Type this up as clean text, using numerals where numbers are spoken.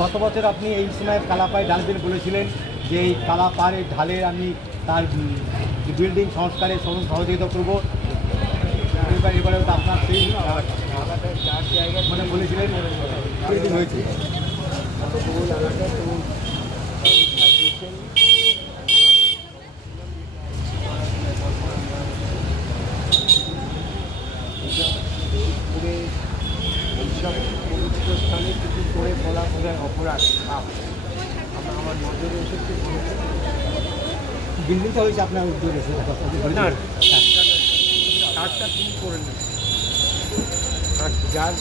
গত বছর আপনি এই সময় কালাপাড়ে ডালবেন বলেছিলেন যে এই কালাপাড়ের ঢালের আমি তার বিল্ডিং সংস্কারের সহযোগিতা করবো। এবারে আপনার সেই যার জায়গা মানে বলেছিলেন বিল্ডিং হয়েছে। এইসব পবিত্র স্থানে কিছু করে বলা বোঝায় অপরাধ পাপ। আমার নজরে এসেছে বিল্ডিংটা হয়েছে আপনার উদ্যোগে কাজটা তিনি করে নেন। যার